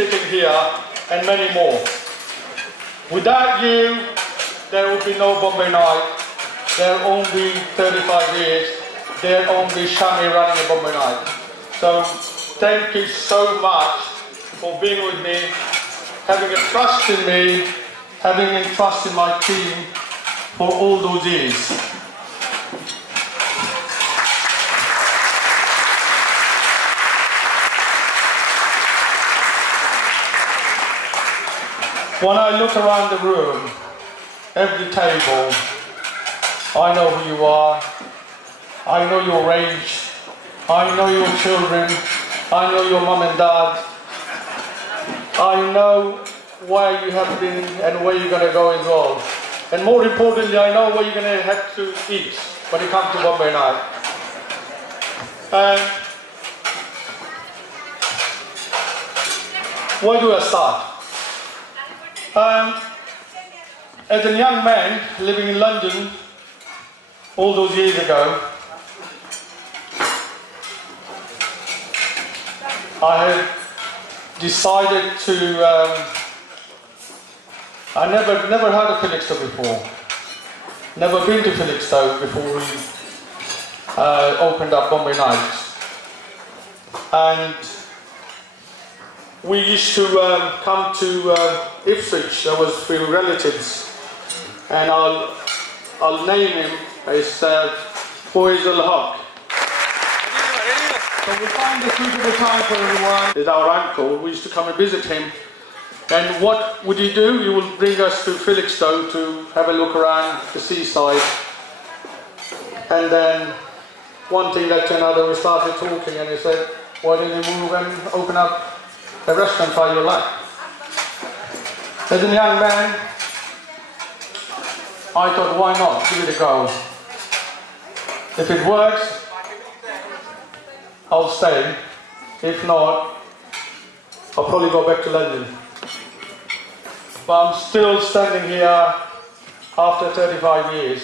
sitting here and many more. Without you, there would be no Bombay Nite. There won't be 35 years. There won't be Shammi running a Bombay Nite. So thank you so much for being with me, having a trust in me, having a trust in my team for all those years. When I look around the room, every table, I know who you are, I know your age, I know your children, I know your mum and dad, I know where you have been and where you're going to go as well. And more importantly, I know where you're going to have to eat when you come to Bombay Nite. And where do I start? As a young man living in London all those years ago, I had decided to, I never heard of Felixstowe before, never been to Felixstowe before we opened up Bombay Nite. And we used to come to Ipswich. There was few relatives, and I'll name him as Faisal Haq. So we find a suitable time for everyone. Is our uncle. We used to come and visit him. And what would he do? He would bring us to Felixstowe to have a look around the seaside. And then one thing led to another. We started talking, and he said, "Why don't you move and open up a restaurant for your life?" As a young man, I thought, why not? Give it a go. If it works, I'll stay. If not, I'll probably go back to London. But I'm still standing here after 35 years.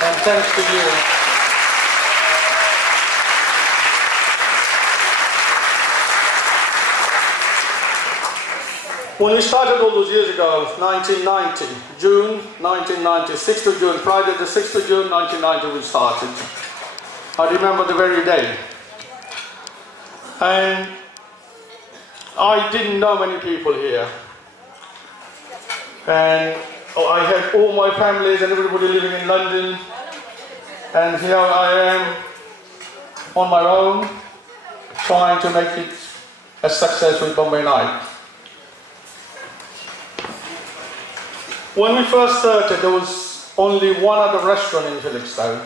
And thanks to you. When we started all those years ago, 1990, June 1990, 6th of June, Friday the 6th of June 1990 we started. I remember the very day. And I didn't know many people here. And I had all my families and everybody living in London. And here I am on my own, trying to make it a success with Bombay Nite. When we first started, there was only one other restaurant in Felixstowe,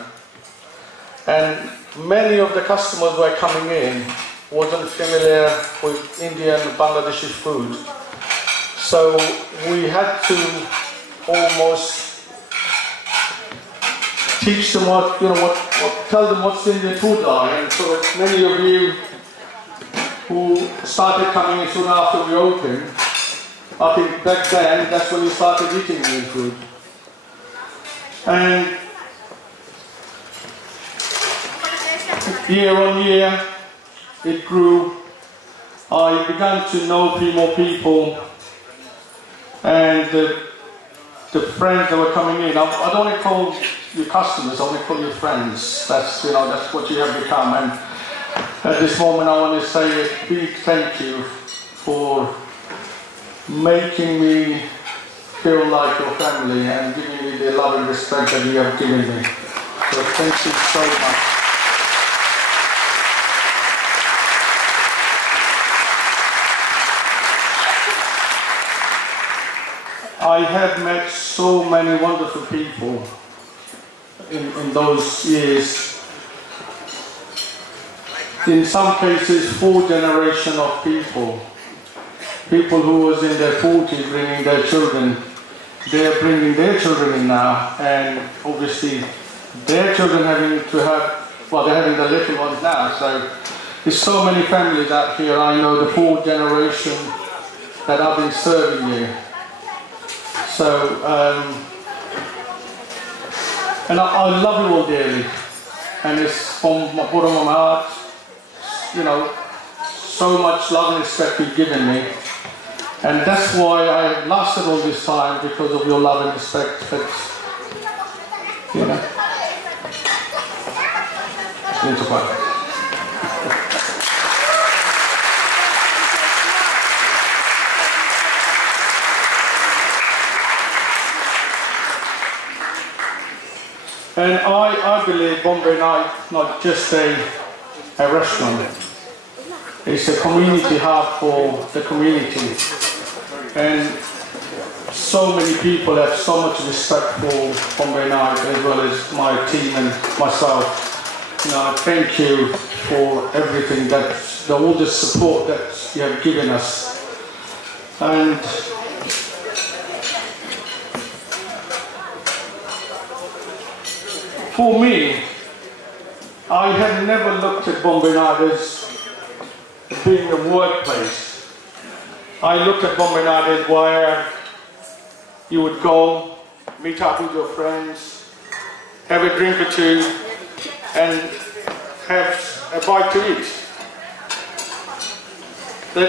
and many of the customers who were coming in wasn't familiar with Indian Bangladeshi food. So we had to almost teach them tell them what's Indian food are. And so many of you who started coming in soon after we opened, I think back then, that's when we started eating Indian food. And year on year, it grew. I began to know more people, and the friends that were coming in. I don't want to call you customers, I want to call you friends. That's what you have become. And at this moment, I want to say a big thank you for making me feel like your family and giving me the love and respect that you have given me. So thank you so much. I have met so many wonderful people in those years. In some cases, 4 generations of people. People who was in their 40s bringing their children, they're bringing their children in now, and obviously their children having to have, well, they're having the little ones now, so there's so many families out here. I know the 4th generation that I've been serving you. So, and I love you all dearly, and it's from the bottom of my heart, so much love and respect you've given me. And that's why I lasted all this time, because of your love and respect. But, you know, into fun. And I believe Bombay Nite not just a restaurant. It's a community hub for the community. And so many people have so much respect for Bombay Nite, as well as my team and myself. You know, I thank you for everything, all the support that you have given us. And for me, I have never looked at Bombay Nite as being a workplace. I looked at Bombay Nite as where you would go, meet up with your friends, have a drink or two, and have a bite to eat. The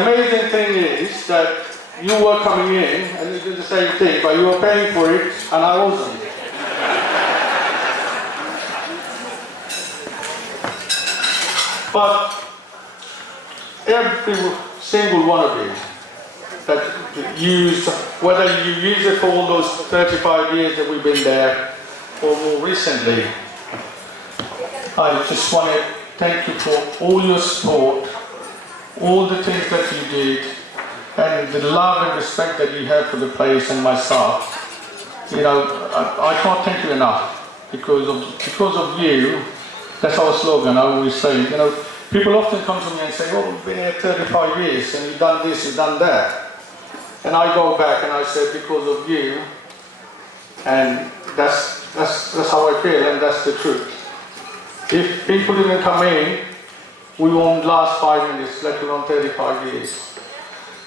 amazing thing is that you were coming in and you did the same thing, but you were paying for it and I wasn't. But every single one of you that used, whether you use it for all those 35 years that we've been there, or more recently, I just want to thank you for all your support, all the things that you did, and the love and respect that you have for the place and myself. You know, I can't thank you enough because of you. That's our slogan. I always say, you know, people often come to me and say, "Oh, we've been here 35 years and you've done this, you've done that." And I go back and I say, because of you, and that's how I feel, and that's the truth. If people didn't come in, we won't last 5 minutes, let alone 35 years.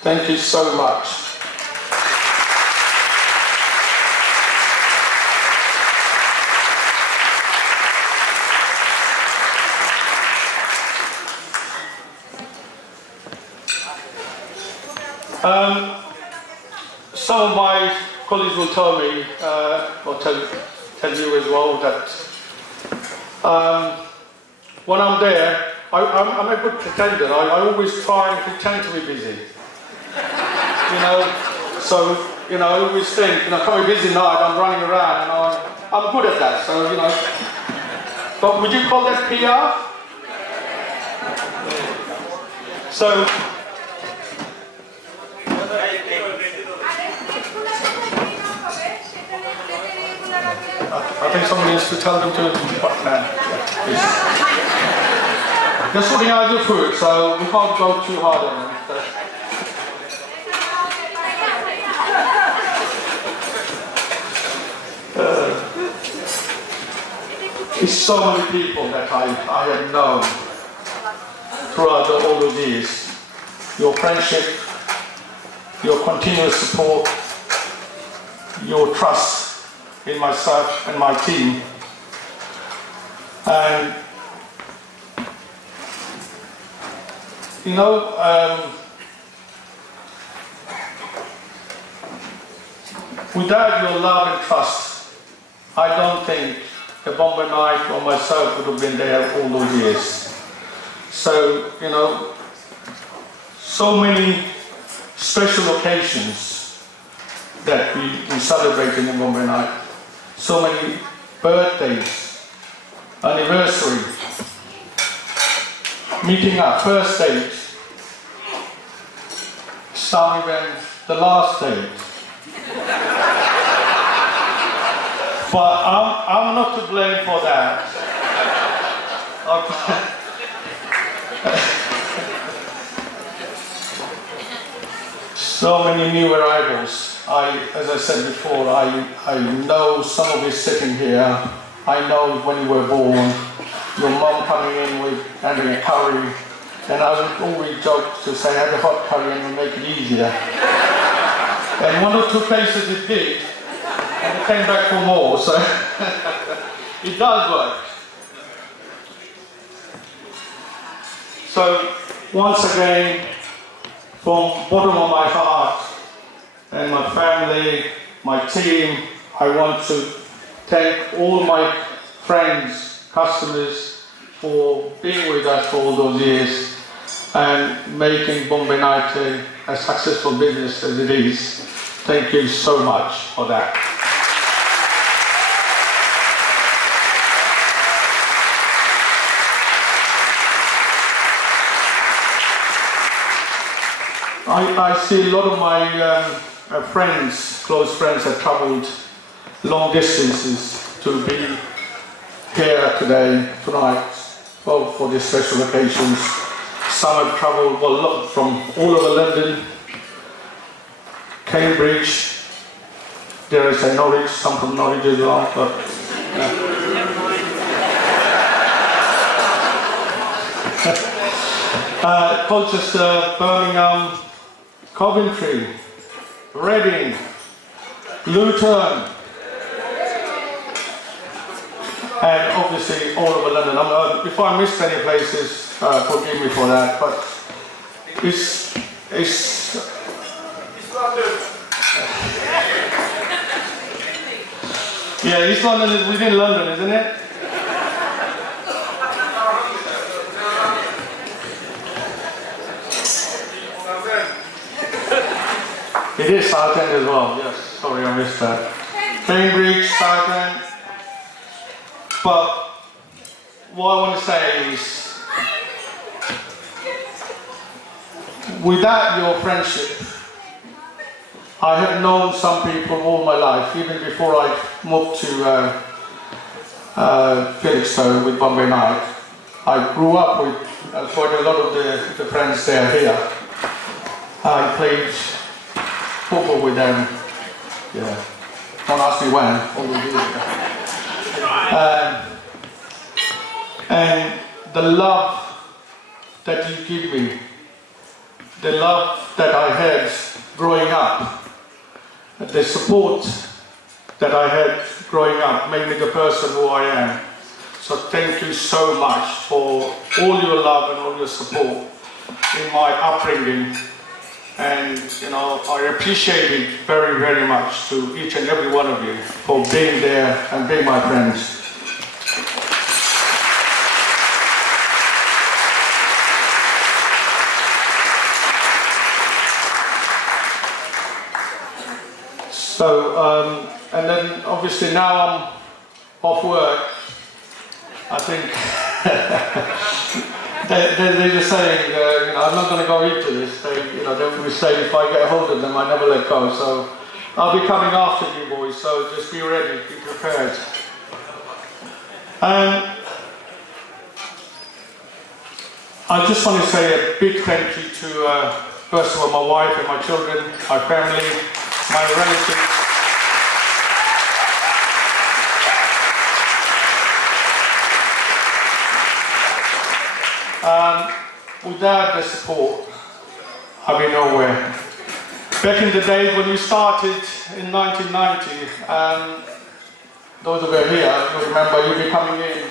Thank you so much. Some of my colleagues will tell me, or tell you as well, that when I'm there, I'm a good pretender. I always try and pretend to be busy. You know, so, you know, I always think, you know, come a busy night, I'm running around, and I'm good at that, so, you know. But would you call that PR? So, I think someone needs to tell them to they're sorting out your food, so we can't go too hard on them. There's so many people that I have known throughout all of these. Your friendship, your continuous support, your trust in myself and my team. And you know, without your love and trust, I don't think the Bombay Nite or myself would have been there all those years. So, you know, so many special occasions that we celebrate in the Bombay Nite. So many birthdays, anniversary, meeting up, first date, some event, the last date. But I'm not to blame for that. So many new arrivals. As I said before, I know some of you sitting here. I know when you were born, your mom coming in with having a curry, and I would always joke to say, have a hot curry and we'll make it easier. And one or two places it did, and it came back for more, so it does work. So once again, from bottom of my heart and my family, my team, I want to thank all my friends, customers for being with us for all those years and making Bombay Nite a successful business as it is. Thank you so much for that. I see a lot of my friends, close friends, have travelled long distances to be here today, tonight, for these special occasions. Some have travelled a lot from all over London, Cambridge, there is a Norwich, some from Norwich as well, but Colchester, Birmingham, Coventry, Reading, Luton, and obviously all over London. If I missed any places, forgive me for that, but it's yeah, East London is within London, isn't it? It is Southend as well, yes. Sorry, I missed that. Cambridge, Southend. But what I want to say is, without your friendship, I have known some people all my life, even before I moved to Felixstowe with Bombay Nite. I grew up with quite a lot of the friends there here. I played football with them, yeah. Don't ask me when, all the years. And the love that you give me, the love that I had growing up, the support that I had growing up made me the person who I am. So thank you so much for all your love and all your support in my upbringing. And you know, I appreciate it very, very much to each and every one of you for being there and being my friends. So, and then obviously now I'm off work. I think they're just saying, you know, I'm not going to go into this. They will say if I get hold of them, I never let go. So I'll be coming after you boys. So just be ready, be prepared. I just want to say a big thank you to, first of all, my wife and my children, my family, my relatives. Without the support, I'd be nowhere. Back in the days when we started in 1990, those who were here, you remember you'd be coming in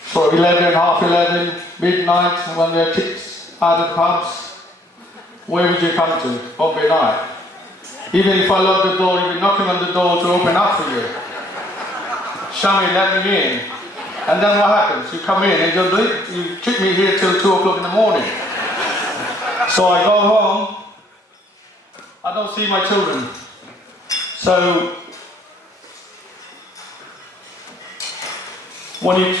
for 11, half 11, midnight, when there are kids out of the pubs. Where would you come to? Bombay Nite. Even if I locked the door, you'd be knocking on the door to open up for you. Shammi, let me in. And then what happens? You come in and you keep me here till 2 o'clock in the morning. So I go home, I don't see my children. So when you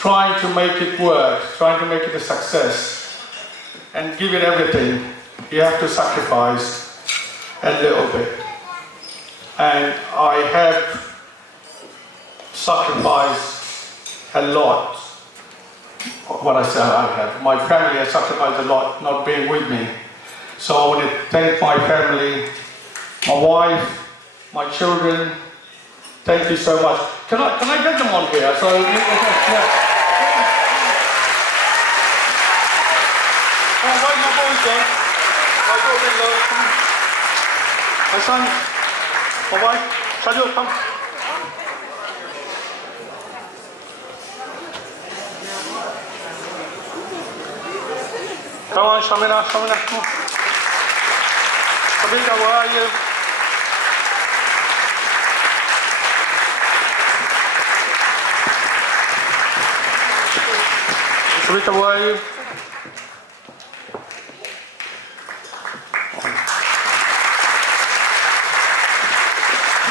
trying to make it work, trying to make it a success, and give it everything, you have to sacrifice a little bit. And I have sacrificed a lot. What I say I have. My family has sacrificed a lot not being with me. So I want to thank my family, my wife, my children. Thank you so much. Can I get them on here? So yeah. Why my boys then? I go a bit low. My son, my wife, Sajul, come. Come on, Shamina, come on. Sabita, where are you? Sabita, where are you?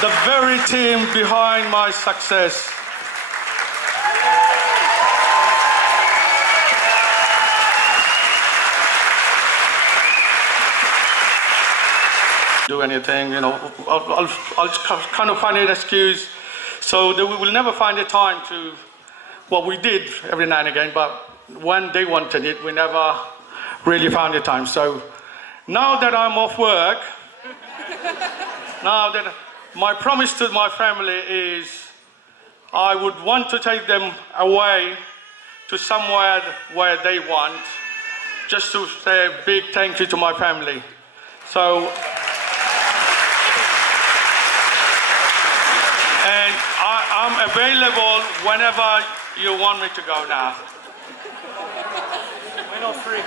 The very team behind my success. Do anything, you know, I'll kind of find an excuse, so that we will never find a time to, well, we did every now and again, but when they wanted it, we never really found the time. So now that I'm off work, now that my promise to my family is I would want to take them away to somewhere where they want, just to say a big thank you to my family. So, and I'm available whenever you want me to go now. We're not free.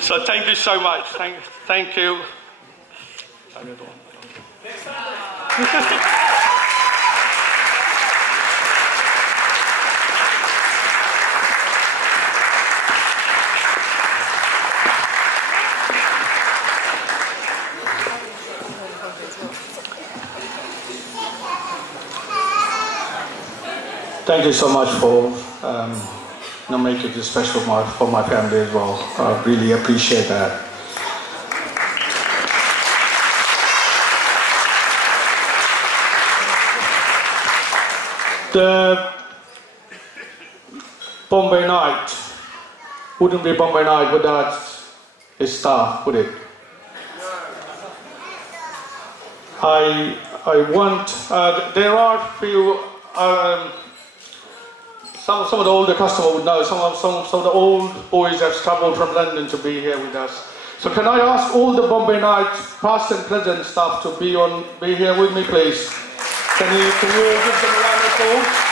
So thank you so much. Thank you. Thank you so much for making this special for my family as well. I really appreciate that. The Bombay Nite wouldn't be Bombay Nite without its staff, would it? I want. There are a few. Some of the older customers would know. Some of the old boys have travelled from London to be here with us. So can I ask all the Bombay Nite past and present staff to be here with me, please? Can you give them a round of applause?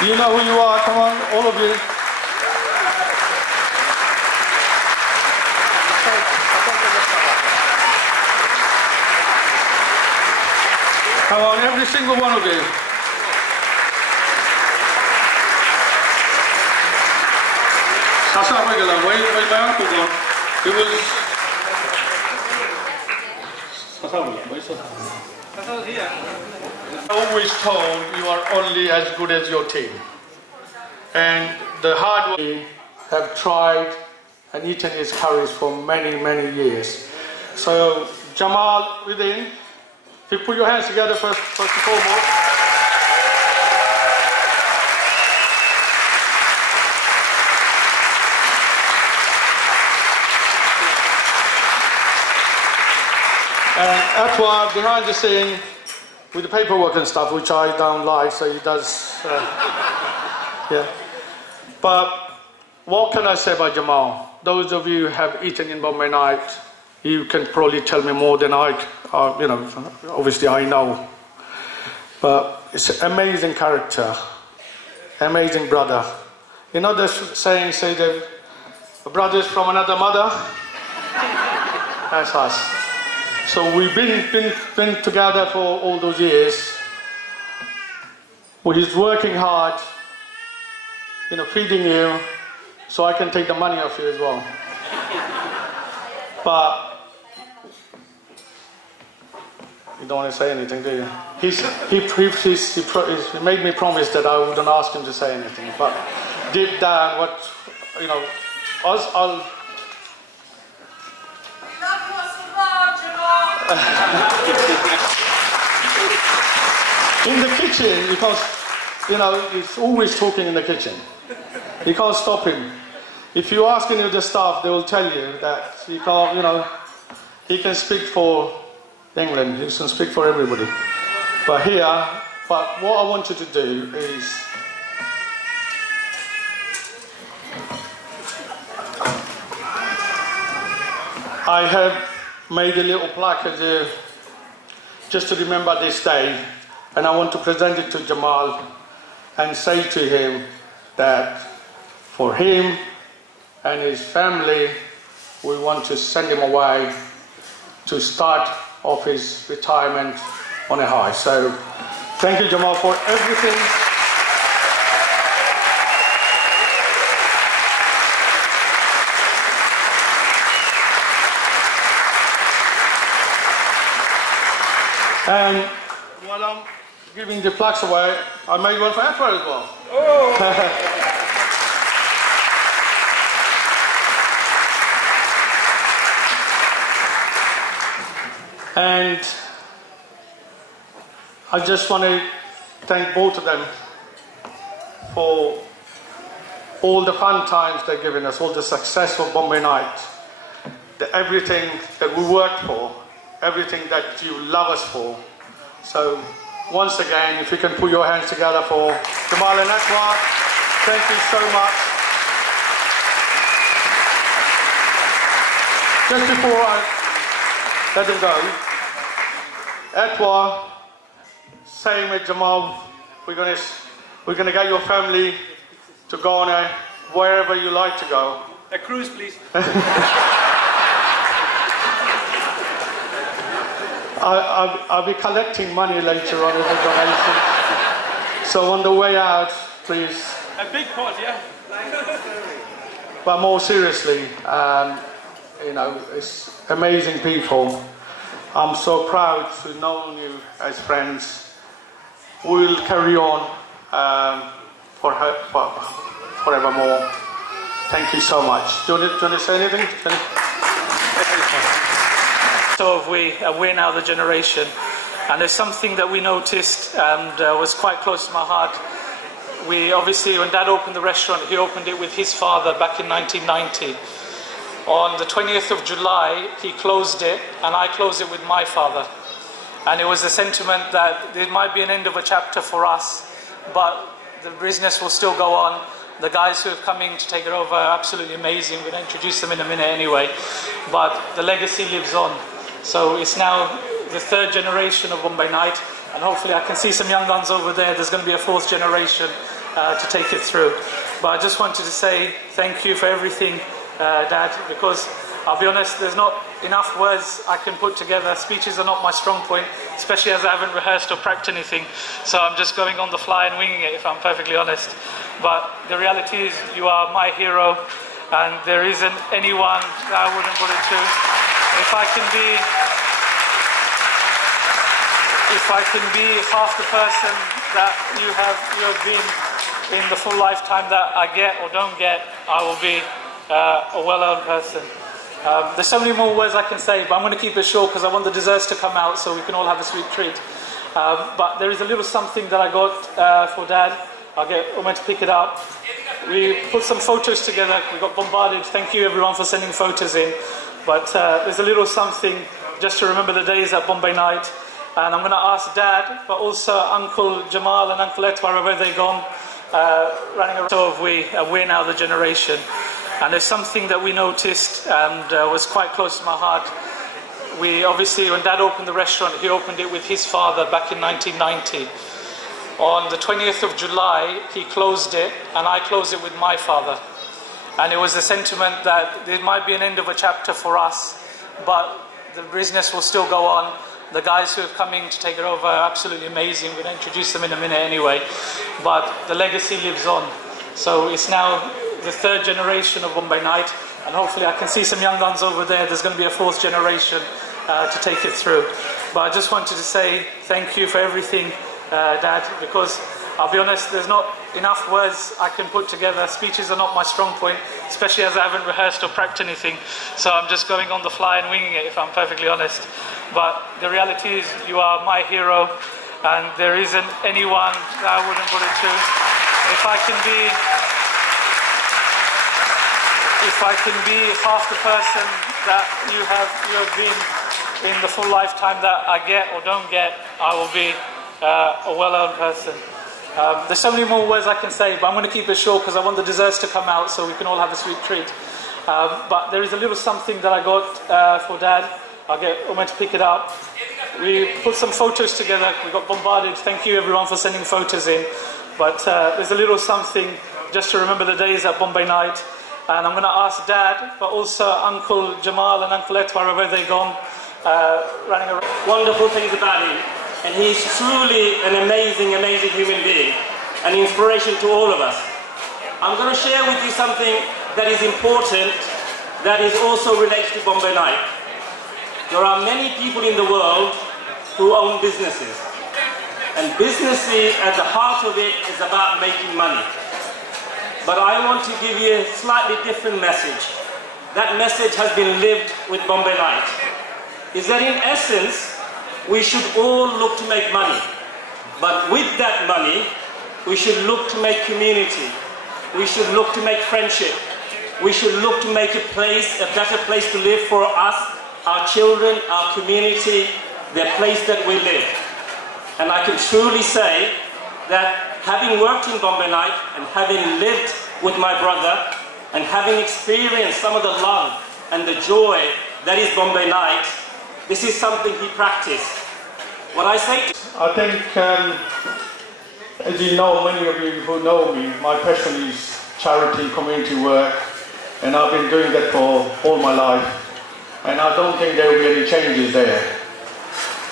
You know who you are, come on, all of you. Come on, every single one of you. That's not regular, where's my uncle gone? He was... Sasa's here. Always told you are only as good as your team, and the hard work have tried and eaten his curries for many years. So Jamal, within, if you put your hands together first and foremost. And Atwar behind the scene with the paperwork and stuff, which I don't like, so he does, yeah. But what can I say about Jamal? Those of you who have eaten in Bombay Nite, you can probably tell me more than I, you know, obviously I know. But it's an amazing character, amazing brother. You know the saying, say that brothers from another mother? That's us. So we've been together for all those years. Well, he's working hard, you know, feeding you, so I can take the money off you as well. But you don't want to say anything, do you? He made me promise that I wouldn't ask him to say anything. But deep down, what, you know, I'll in the kitchen, because, you know, he's always talking in the kitchen. You can't stop him. If you ask any of the staff, they will tell you that he can't, you know, he can speak for England, he can speak for everybody. But here, but what I want you to do is I have made a little placard just to remember this day, and I want to present it to Jamal and say to him that for him and his family, we want to send him away to start off his retirement on a high. So thank you, Jamal, for everything. And while I'm giving the plaques away, I made one for Edward as well. Oh. And I just want to thank both of them for all the fun times they've given us, all the successful Bombay Nite, everything that we worked for, everything that you love us for. So once again, if you can put your hands together for Jamal and Atwar, thank you so much. Just before I let them go, Atwar, same with Jamal, we're gonna get your family to go on wherever you like to go. A cruise, please. I'll be collecting money later on as a donation. So on the way out, please. A big pot, yeah. But more seriously, you know, it's amazing people. I'm so proud to know you as friends. We'll carry on forevermore. Thank you so much. Do you want to say anything? So we're now the generation, and there's something that we noticed and was quite close to my heart. We obviously, when Dad opened the restaurant, he opened it with his father back in 1990. On the 20th of July, he closed it, and I closed it with my father. And it was the sentiment that there might be an end of a chapter for us, but the business will still go on. The guys who have come in to take it over are absolutely amazing. We're going to introduce them in a minute anyway. But the legacy lives on. So it's now the third generation of Bombay Nite, and hopefully I can see some young guns over there. There's going to be a fourth generation to take it through. But I just wanted to say thank you for everything, Dad, because I'll be honest, there's not enough words I can put together. Speeches are not my strong point, especially as I haven't rehearsed or practiced anything. So I'm just going on the fly and winging it, if I'm perfectly honest. But the reality is, you are my hero, and there isn't anyone that I wouldn't put it to. If I can be half the person that you have been in the full lifetime that I get or don't get, I will be a well-known person. There's so many more words I can say, but I'm going to keep it short because I want the desserts to come out so we can all have a sweet treat. But there is a little something that I got for Dad. I'll get Umar to pick it up. We put some photos together. We got bombarded. Thank you everyone for sending photos in. But there's a little something just to remember the days at Bombay Nite. And I'm going to ask Dad, but also Uncle Jamal and Uncle Etwar, where they've gone, running around. So we're now the generation. And there's something that we noticed and was quite close to my heart. We obviously, when Dad opened the restaurant, he opened it with his father back in 1990. On the 20th of July, he closed it, and I closed it with my father. And it was the sentiment that there might be an end of a chapter for us, but the business will still go on. The guys who have come in to take it over are absolutely amazing. We're going to introduce them in a minute anyway. But the legacy lives on. So it's now the third generation of Bombay Nite, and hopefully I can see some young guns over there. There's going to be a fourth generation to take it through. But I just wanted to say thank you for everything, Dad, because I'll be honest, there's not enough words I can put together. Speeches are not my strong point, especially as I haven't rehearsed or practiced anything. So I'm just going on the fly and winging it, if I'm perfectly honest. But the reality is, you are my hero, and there isn't anyone that I wouldn't put it to. If I can be half the person that you have been in the full lifetime that I get or don't get, I will be a well-known person. There's so many more words I can say, but I'm going to keep it short because I want the desserts to come out so we can all have a sweet treat. But there is a little something that I got for Dad. I'll get Umar to pick it up. We put some photos together. We got bombarded. Thank you everyone for sending photos in. But there's a little something just to remember the days at Bombay Nite. And I'm going to ask Dad, but also Uncle Jamal and Uncle Etwar, wherever they've gone, running around. Wonderful things about him. And he's truly an amazing, amazing human being. An inspiration to all of us. I'm going to share with you something that is important, that is also related to Bombay Nite. There are many people in the world who own businesses. And businesses, at the heart of it, is about making money. But I want to give you a slightly different message. That message has been lived with Bombay Nite. Is that in essence, we should all look to make money. But with that money, we should look to make community. We should look to make friendship. We should look to make a better place to live for us, our children, our community, the place that we live. And I can truly say that having worked in Bombay Nite and having lived with my brother and having experienced some of the love and the joy that is Bombay Nite, this is something he practiced. What I say to I think, as you know, many of you who know me, my passion is charity, community work, and I've been doing that for all my life, and I don't think there will be any changes there.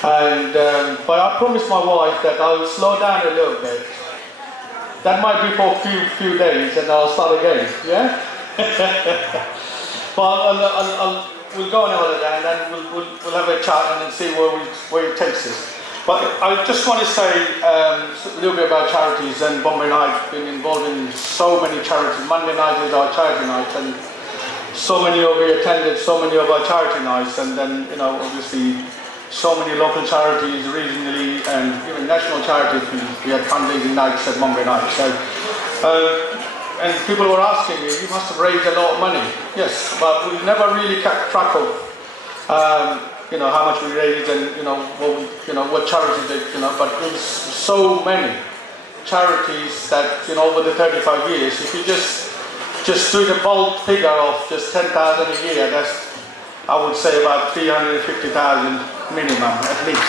And but I promised my wife that I will slow down a little bit. That might be for a few days, and I'll start again. Yeah. But we'll go on a holiday, and then we'll have a chat and then see where it takes us. But I just want to say a little bit about charities, and Bombay Nite been involved in so many charities. Monday night is our charity night, and so many of you attended so many of our charity nights, and then, you know, obviously so many local charities, regionally and even national charities. We had fundraising nights at Bombay Nite. So, and people were asking me, you must have raised a lot of money. Yes, but we never really kept track of, you know, how much we raised and, you know, what charities did, you know. But there was so many charities that, you know, over the 35 years, if you just do the bulk figure of just 10,000 a year, that's, I would say, about 350,000 minimum, at least.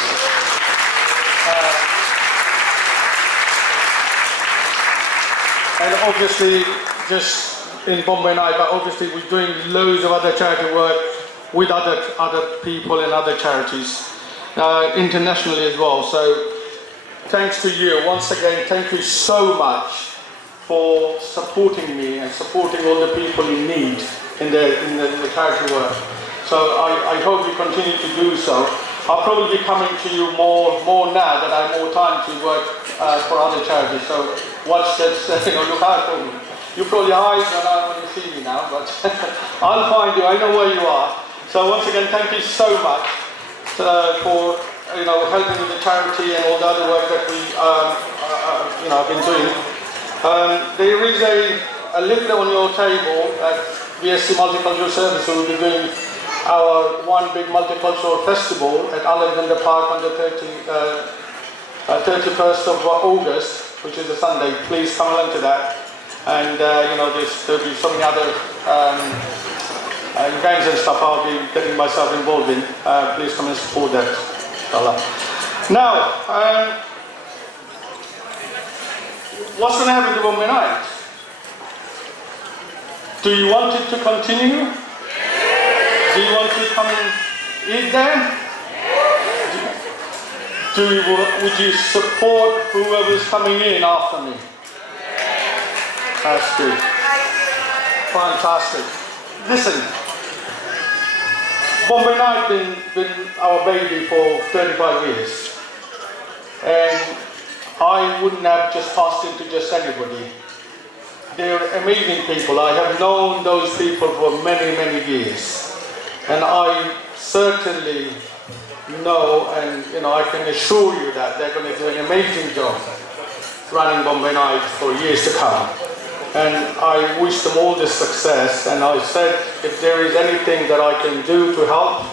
And obviously, just in Bombay Nite, but obviously we're doing loads of other charity work with other people and other charities, internationally as well. So, thanks to you once again. Thank you so much for supporting me and supporting all the people in need in the charity work. So I hope you continue to do so. I'll probably be coming to you more now that I have more time to work for other charities. So watch this, you know, look out for me. You probably hide when you see me now, but I'll find you. I know where you are. So once again, thank you so much for, you know, helping with the charity and all the other work that we you know, have been doing. There is a leaflet on your table at VSC Multicultural Service. We'll be doing our one big multicultural festival at Alexander Park on the 31st of August, which is a Sunday. Please come along to that. And you know, there'll be so many other events and stuff I'll be getting myself involved in. Please come and support that. Now, what's going to happen to Bombay Nite? Do you want it to continue? Do you want to come and eat there? Would you support whoever's coming in after me? That's good. Fantastic. Listen, Bombay Nite been our baby for 35 years. And I wouldn't have just passed it to just anybody. They're amazing people. I have known those people for many, many years. And I certainly know, and you know, I can assure you that they're going to do an amazing job running Bombay Nite for years to come. And I wish them all the success. And I said, if there is anything that I can do to help,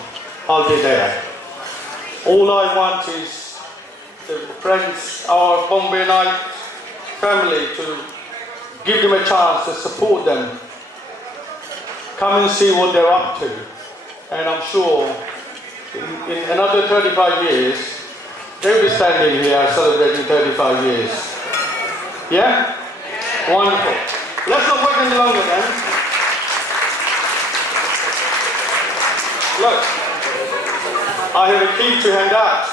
I'll be there. All I want is the friends, our Bombay Nite family, to give them a chance to support them come and see what they're up to. And I'm sure in another 35 years, they'll be standing here celebrating 35 years. Yeah? Wonderful. Let's not wait any longer then. Look, I have a key to hand out.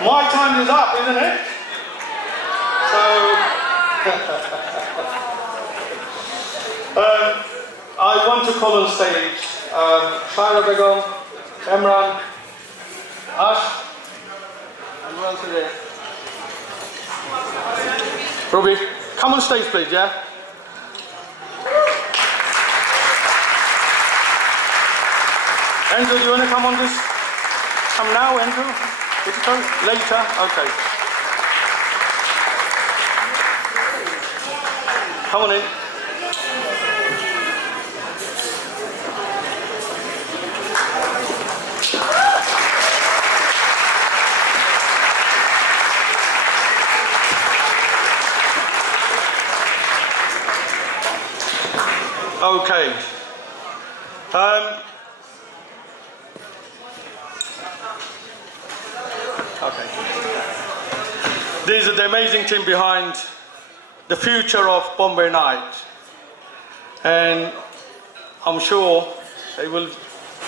My time is up, isn't it? So, I want to call on stage Shaira Begum, Emran, Ash, and who else is there? Ruby, come on stage please, yeah? Andrew, do you want to come on this? Come now, Andrew? Later? Okay. Come on in. Okay. Okay. These are the amazing team behind the future of Bombay Nite, and I'm sure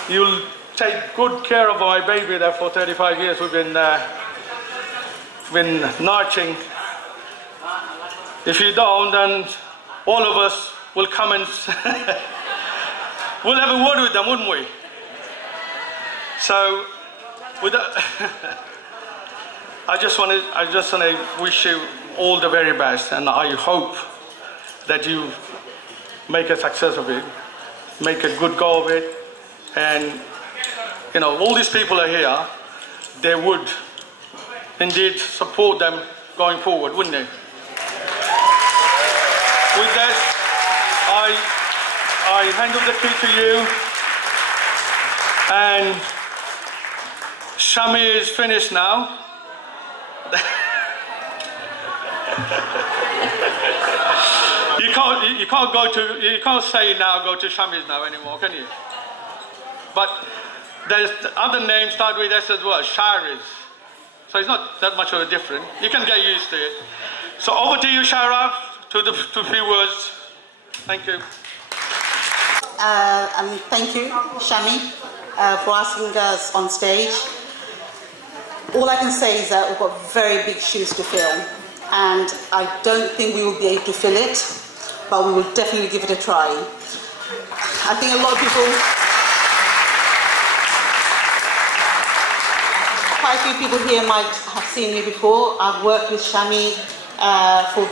you'll take good care of my baby there for 35 years. We've been nurturing. If you don't, then all of us will come and we'll have a word with them, wouldn't we? So, with that, I just want to wish you all the very best, and I hope that you make a success of it, make a good go of it, and you know, all these people are here. They would indeed support them going forward, wouldn't they? With that, I hand over the key to you, and Shammi is finished now. You can't say now go to Shammi's now anymore, can you? But there's the other names start with S as well, Shairis. So it's not that much of a difference. You can get used to it. So over to you, Shaira, to a few words. Thank you. Thank you, Shammi, for asking us on stage. All I can say is that we've got very big shoes to fill, and I don't think we will be able to fill it, but we will definitely give it a try. I think a lot of people, quite a few people here might have seen me before. I've worked with Shammi for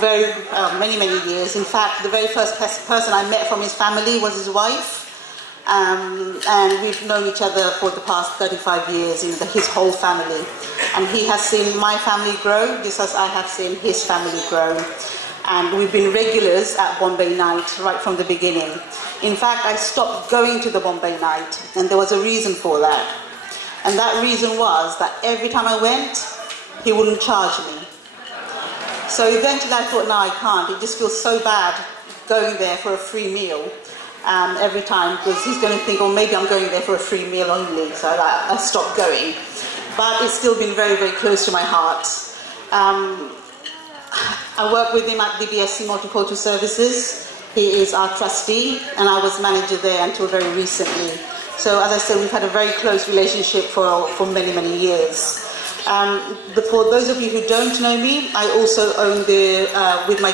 many years. In fact, the very first person I met from his family was his wife. And we've known each other for the past 35 years in his whole family. And he has seen my family grow just as I have seen his family grow. And we've been regulars at Bombay Nite right from the beginning. In fact, I stopped going to the Bombay Nite, and there was a reason for that. And that reason was that every time I went, he wouldn't charge me. So eventually I thought, no, I can't. It just feels so bad going there for a free meal. Every time, because he's going to think, oh, maybe I'm going there for a free meal only, so I stopped going. But it's still been very close to my heart. I work with him at BBSC Multicultural Services. He is our trustee, and I was manager there until very recently. So as I said, we've had a very close relationship for many years. For those of you who don't know me, I also own with my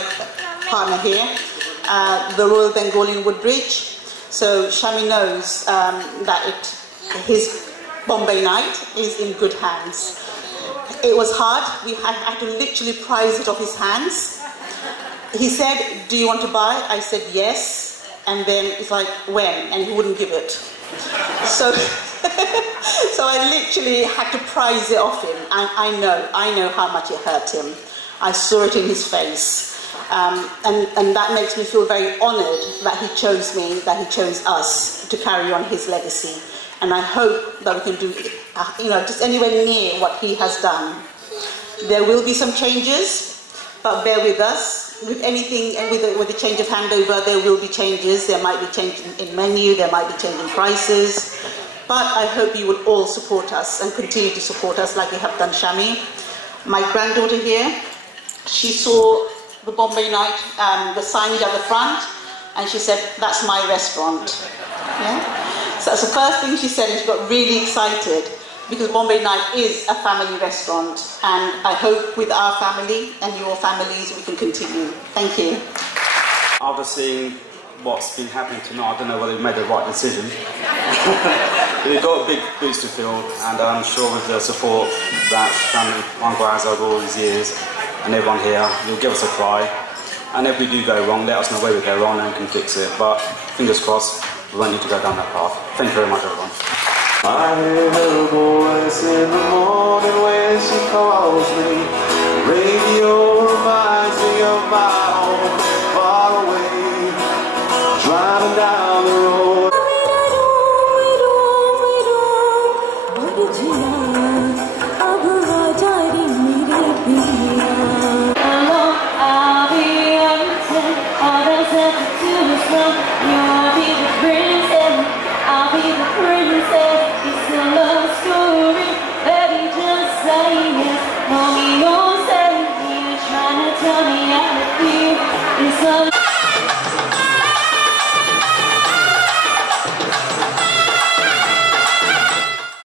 partner here, the Royal Bengal in Woodbridge. So Shammi knows that his Bombay Nite is in good hands. It was hard. We had to literally prise it off his hands. He said, do you want to buy? I said yes. And then it's like, when? And he wouldn't give it. So I literally had to prise it off him. I know how much it hurt him. I saw it in his face. And that makes me feel very honoured that he chose me, that he chose us to carry on his legacy. And I hope that we can do, just anywhere near what he has done. There will be some changes, but bear with us. as with anything, with the change of handover, there will be changes. There might be change in menu, there might be change in prices. But I hope you will all support us and continue to support us like you have done, Shammi. My granddaughter here, she saw the Bombay Nite, the signage at the front, and she said, "That's my restaurant." Yeah? So that's the first thing she said, and she got really excited because Bombay Nite is a family restaurant, and I hope with our family and your families we can continue. Thank you. After seeing what's been happening tonight, I don't know whether we've made the right decision. We've got a big boots to fill, and I'm sure with the support that Shammi has over all these years, and everyone here, you'll give us a try. And if we do go wrong, let us know where we go wrong and we can fix it. But fingers crossed, we won't need to go down that path. Thank you very much, everyone. I hear her voice in the morning when she calls me. Radio reminds me of my home far away. Driving down the road. Tell me how to feel.